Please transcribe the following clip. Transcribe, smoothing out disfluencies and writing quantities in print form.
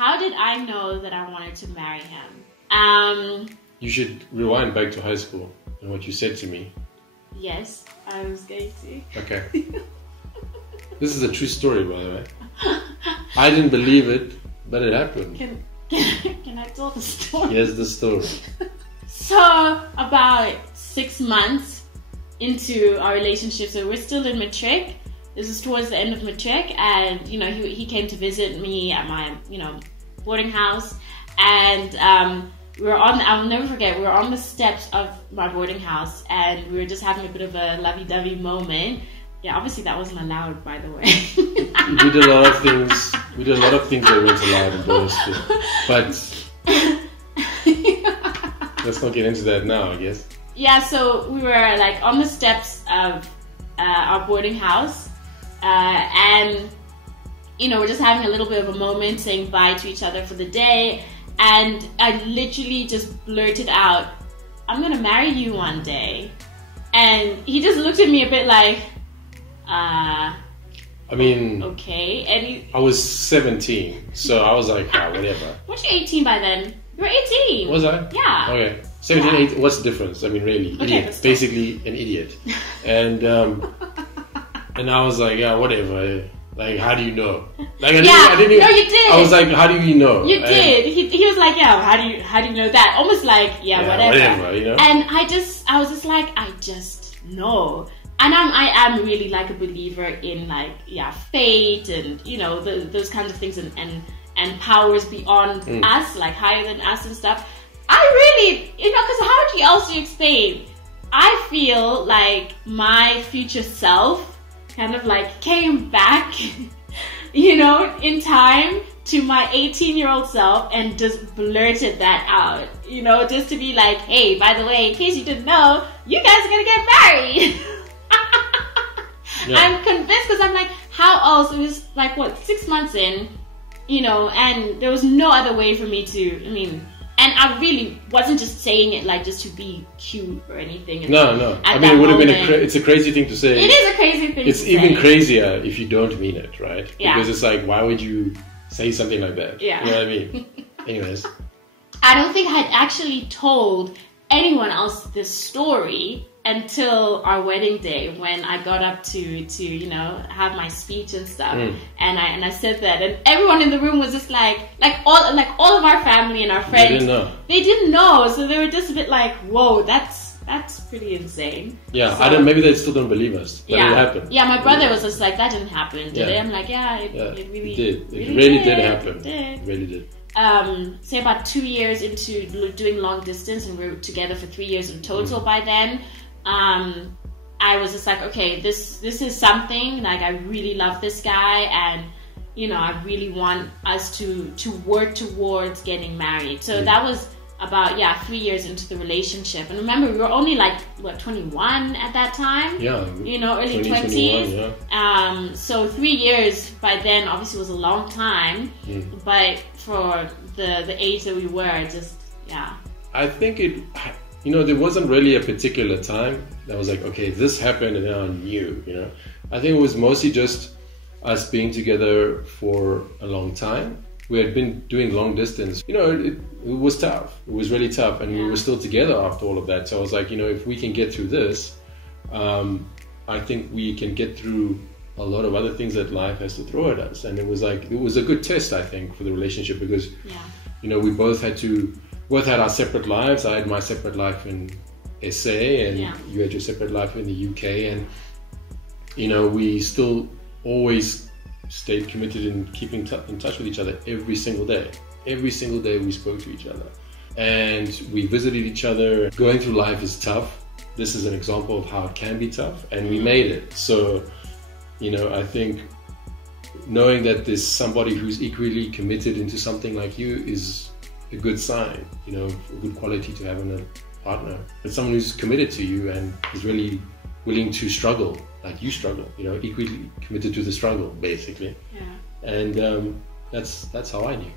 how did I know that I wanted to marry him? You should rewind back to high school and what you said to me. Yes, I was going to. Okay. This is a true story, by the way. I didn't believe it, but it happened. Can I tell the story? Yes, the story. So, about 6 months into our relationship, so we're still in matric. This is towards the end of matric, and he came to visit me at my boarding house, and I'll never forget, we were on the steps of my boarding house, and we were just having a bit of a lovey-dovey moment. Yeah, obviously that wasn't allowed, by the way. We did a lot of things. We did a lot of things that weren't allowed in boarding school, but let's not get into that now, I guess. Yeah, so we were like on the steps of our boarding house, and we're just having a little bit of a moment, saying bye to each other for the day, and I literally just blurted out, "I'm gonna marry you one day," and he just looked at me a bit like, okay. And I was 17, so I was like, whatever. Weren't you 18 by then? You were 18. Was I? Yeah. Okay. 17, 18, what's the difference? Really? Okay, idiot. Basically an idiot. And and I was like, yeah, whatever. Like, how do you know? Like, I didn't no, you did. I was like, how do you know? You did. He was like, yeah, how do you know that? Almost like, whatever. And I was just like, I just know. And I am really like a believer in like, fate and, those kinds of things and powers beyond us, like higher than us and stuff. I really, because how else do you explain? I feel like my future self kind of like came back, in time to my 18-year-old self and just blurted that out, just to be like, hey, by the way, in case you didn't know, you guys are going to get married. Yeah. I'm convinced because I'm like, how else? It was like, 6 months in, and there was no other way for me to, and I really wasn't just saying it like just to be cute or anything. No. It would have been it's a crazy thing to say. It is a crazy thing It's even crazier if you don't mean it, right? Yeah. Because it's like, why would you say something like that? Yeah. You know what I mean? Anyways. I don't think I had actually told anyone else this story until our wedding day, when I got up to have my speech and stuff, and I said that, and everyone in the room was just like all of our family and our friends, they didn't know, so they were just a bit like, whoa, that's pretty insane. Yeah, so, maybe they still don't believe us, but it happened. Yeah, my brother was just like, that didn't happen, did it? I'm like, it really did. It really did happen. It really did. Say about 2 years into doing long distance, and we were together for 3 years in total by then. I was just like, okay, this is something, like, I really love this guy, and I really want us to work towards getting married. So that was about 3 years into the relationship. And remember, we were only like 21 at that time, early 20s. So 3 years by then obviously was a long time, but for the age that we were, I think there wasn't really a particular time that was like, okay, this happened and then I knew, I think it was mostly just us being together for a long time. We had been doing long distance. It was tough. It was really tough. And we were still together after all of that. So I was like, if we can get through this, I think we can get through a lot of other things that life has to throw at us. And it was a good test, I think, for the relationship, because, we both had our separate lives. I had my separate life in SA, and you had your separate life in the UK, and we still always stayed committed in keeping in touch with each other every single day. Every single day we spoke to each other, and we visited each other. Going through life is tough. This is an example of how it can be tough, and we made it. So I think knowing that there's somebody who's equally committed into something like you is a good sign, a good quality to have in a partner. It's someone who's committed to you and is really willing to struggle, like you struggle, equally committed to the struggle, basically. Yeah. And that's how I knew.